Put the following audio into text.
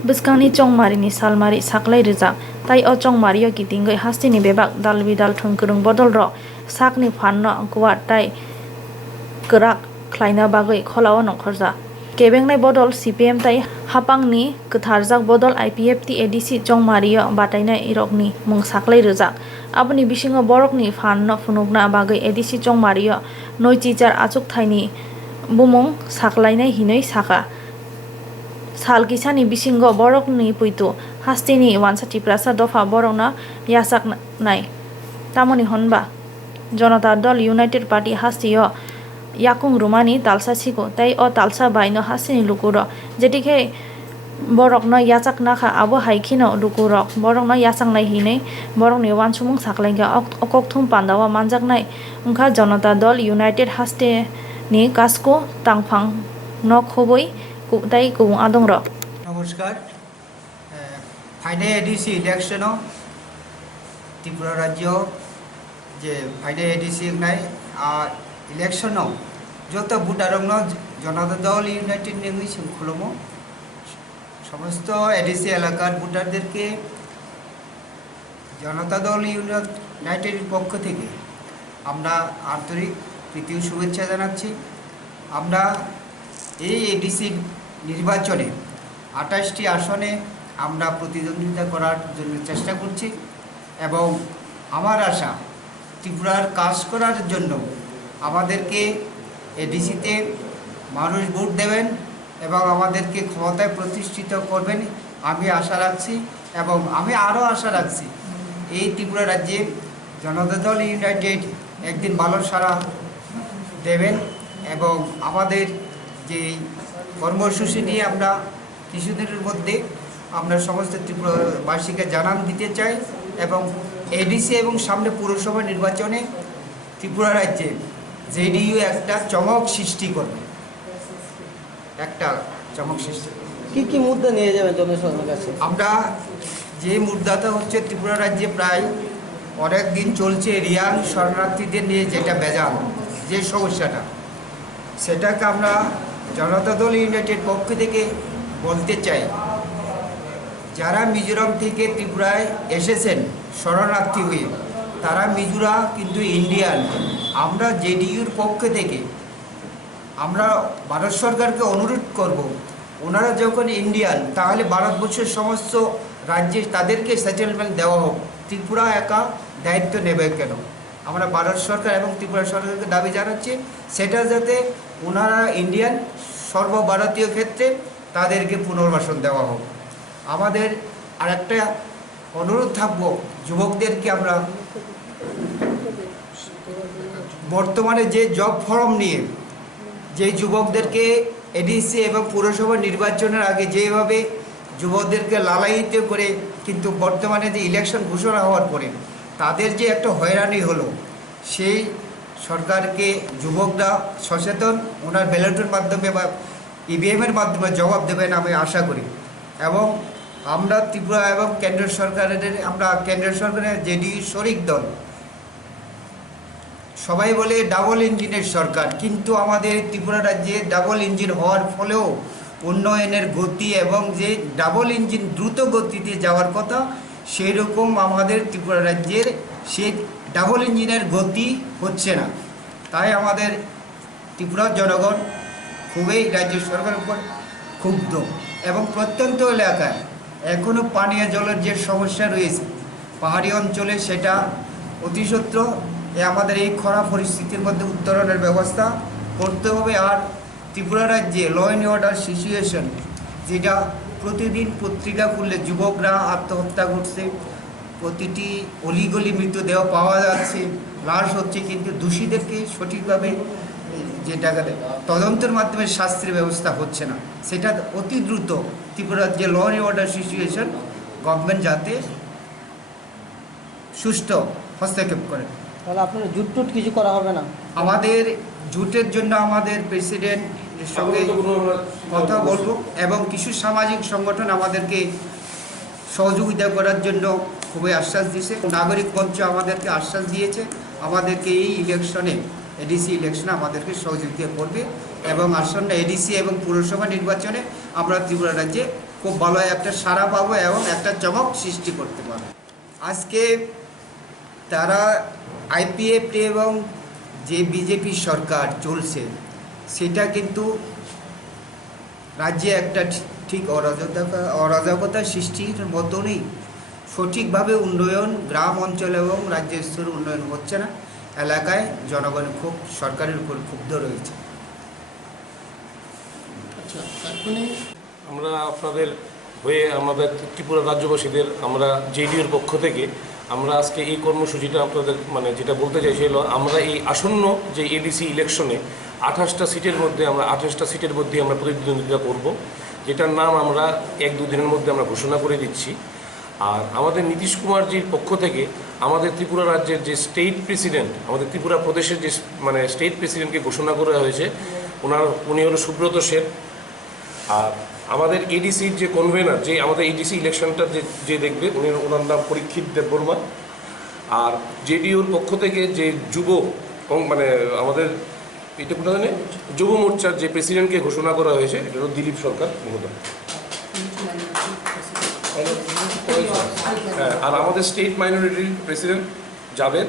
Biskangni chongmarini salmari saklai rijak tai o chongmario kitingoi hastini bebak dalbidal thongkurung bodolrok sakni phanno kuat tai kerak khlaina bagoi kholao nongkhorja kebengnai bodol CPM tai hapangni kwtharjak bodol IPFT ADC chongmario batainai irokni mung saklai rijak aboni bisingo borokni phanno phunukna bagoi ADC chongmario noichichar achuk thaini bumung saklainai hinoi saka Sal kisani bisingo borokni puitu hastini wansati prasa dofa borokna yasak nai tamoni honba Janata Dol United Party hastio yakung rumani talsa siko tai o talsa baino hastini lukuro jetike borokno yachak nakha abo haikino lukurok borokno yachak nai hinai borokni wansumung saklainga okokthum pandawa manjak nai ungkha Janata Dol United haste ni kasko tangphang no khoboi তাই কবুং আদং র নমস্কার final ADC election Tripura রাজ্য যে final ADC নাই আর election যত ভোটারং জনতা দল United নেই শৃঙ্খলম সমস্ত এডিসি এলাকার ভোটারদেরকে জনতা দল ইউনাইটেডের পক্ষ থেকে আমরা আন্তরিক প্রীতি ও শুভেচ্ছা জানাচ্ছি আমরা এই এডিসি নির্বাচনে ২৮টি আসনে আমরা প্রতিদ্বন্দ্বিতা করার জন্য চেষ্টা করছি এবং আমার আশা ত্রিপুরার কাজ করার জন্য আমাদেরকে এডিসিতে মানুষ ভোট দেবেন এবং আমাদেরকে ক্ষমতায় প্রতিষ্ঠিত করবেন আমি আশা রাখছি এবং আমি আরও আশা রাখছি এই ত্রিপুরা রাজ্যে জনতা দল ইউনাইটেড একদিন ভালো সাড়া দেবেন এবং আমাদের যে কর্মসূচি নিয়ে আমরা কিছুদিনের মধ্যে আমরা সমস্ত ত্রিপুরাবাসীকে জানান দিতে চাই এবং এডিসি এবং সামনে পৌরসভা নির্বাচনে ত্রিপুরা রাজ্যে জেডিইউ একটা চমক সৃষ্টি করবে একটা চমক সৃষ্টি কি কি মুদ্রা নিয়ে যাবেন জনসাধারণের কাছে আমরা যে মুদ্রাটা হচ্ছে ত্রিপুরা রাজ্যে প্রায় অনেক দিন চলছে রিয়াং শরণার্থীদের নিয়ে যেটা বেজাল যে সমস্যাটা সেটাকে আমরা জনতা দল ইউনাইটেড পক্ষ থেকে বলতে চাই যারা মিজোরাম থেকে ত্রিপুরায় এসেছেন শরণার্থী হয়ে তারা মিজোরা কিন্তু ইন্ডিয়ান আমরা জেডিইউর পক্ষ থেকে আমরা ভারত সরকারকে অনুরোধ করব ওনারা যখন ইন্ডিয়ান তাহলে ভারতবর্ষের সমস্ত রাজ্যে তাদেরকে সেটেলমেন্ট দেওয়া হোক ত্রিপুরা একা দায়িত্ব নেবে কেন আমরা ভারত সরকার এবং ত্রিপুরা সরকারকে দাবি জানাচ্ছি সেটা যাতে ওনারা ইন্ডিয়ান সর্বভারতীয় ক্ষেত্রে তাদেরকে পুনর্বাসন দেওয়া হোক আমাদের আরেকটা অনুরোধ থাকবো যুবকদেরকে আমরা বর্তমানে যে জব ফর্ম নিয়ে যে যুবকদেরকে এডিসি এবং পৌরসভা নির্বাচনের আগে যেভাবে যুবকদেরকে লালায়িত করে কিন্তু বর্তমানে যে ইলেকশন ঘোষণা হওয়ার পরে তাদের যে একটা হয়রানি হলো সেই সরকারকে যুবকরা সচেতন ওনার ব্যালটের মাধ্যমে বা ইভিএমের মাধ্যমে জবাব দেবেন আমি আশা করি এবং আমরা ত্রিপুরা এবং কেন্দ্র সরকারের আমরা কেন্দ্র সরকারের জেডিইউ শরিক দল সবাই বলে ডাবল ইঞ্জিনের সরকার কিন্তু আমাদের ত্রিপুরা রাজ্যে ডাবল ইঞ্জিন হওয়ার ফলেও উন্নয়নের গতি এবং যে ডাবল ইঞ্জিন দ্রুত গতিতে যাওয়ার কথা সেই রকম আমাদের ত্রিপুরা রাজ্যের সেই ডাবল ইঞ্জিনের গতি হচ্ছে না তাই আমাদের ত্রিপুরার জনগণ খুবই রাজ্য সরকারের উপর ক্ষুব্ধ এবং প্রত্যন্ত এলাকায় এখনও পানীয় জলের যে সমস্যা রয়েছে পাহাড়ি অঞ্চলে সেটা অতি সত্ত্বর আমাদের এই খরা পরিস্থিতির মধ্যে উত্তরণের ব্যবস্থা করতে হবে আর ত্রিপুরা রাজ্যে ল অ্যান্ড অর্ডার সিচুয়েশন যেটা প্রতিদিন পত্রিকা খুললে যুবকরা আত্মহত্যা করছে প্রতিটি অলিগলি মৃতদেহ পাওয়া যাচ্ছে লাশ হচ্ছে কিন্তু দোষীদেরকে সঠিকভাবে যেটা তদন্তের মাধ্যমে শাস্তির ব্যবস্থা হচ্ছে না সেটা অতি দ্রুত ত্রিপুরার যে law and order situation government যাতে সুষ্ঠু হস্তক্ষেপ করে তাহলে আপনার জুট টুট কিছু করা হবে না আমাদের জুটের জন্য আমাদের প্রেসিডেন্টের সঙ্গে কথা বলবো এবং কিছু সামাজিক সংগঠন আমাদেরকে সহযোগিতা করার জন্য খুবই আশ্বাস দিয়েছে নাগরিক মঞ্চ আমাদেরকে আশ্বাস দিয়েছে আমাদেরকে এই ইলেকশনে এডিসি ইলেকশনে আমাদেরকে সহযোগিতা করবে এবং আসন্ন এডিসি এবং পৌরসভা নির্বাচনে আমরা ত্রিপুরা রাজ্যে খুব ভালো একটা সাড়া পাবো এবং একটা চমক সৃষ্টি করতে পারবো। আজকে তারা আইপিএফ এবং যে বিজেপি সরকার চলছে সেটা কিন্তু রাজ্যে একটা ঠিক অরাজকতা সৃষ্টির মতনই। সঠিকভাবে উন্নয়ন গ্রাম অঞ্চল এবং রাজ্য স্তরে উন্নয়ন হচ্ছে না। এলাকায় জনগণ খুব সরকারের উপর ক্ষুব্ধ রয়েছে। আচ্ছা, এখনই আমরা আপনাদের হয়ে আমাদের ত্রিপুরা রাজ্যবাসীদের আমরা জেডিওর পক্ষ থেকে আমরা আজকে এই কর্মসূচিটা আপনাদের যেটা বলতে চাই সেটা হলো আমরা এই আসন্ন যে এডিসি ইলেকশনে 28টা সিটের মধ্যে আমরা 28টা সিটের মধ্যে আমরা প্রতিদ্বন্দ্বিতা করব, যেটার নাম আমরা 1-2 দিনের মধ্যে আমরা ঘোষণা করে দিচ্ছি। আর আমাদের নীতিশ কুমারজির পক্ষ থেকে আমাদের ত্রিপুরা রাজ্যের যে স্টেট প্রেসিডেন্ট, আমাদের ত্রিপুরা প্রদেশের যে স্টেট প্রেসিডেন্টকে ঘোষণা করা হয়েছে উনি হলো সুব্রত সেন। আর আমাদের এডিসির যে কনভেনার, যে আমাদের এডিসি ইলেকশনটা যে দেখবে ওনার নাম পরীক্ষিত দেববর্মা। আর জেডিওর পক্ষ থেকে যে যুব আমাদের এটা কোথাও জানে যুব মোর্চার যে প্রেসিডেন্টকে ঘোষণা করা হয়েছে এটা হলো দিলীপ সরকার মহোদয়। হ্যাঁ, আর আমাদের স্টেট মাইনরিটির প্রেসিডেন্ট জাভেদ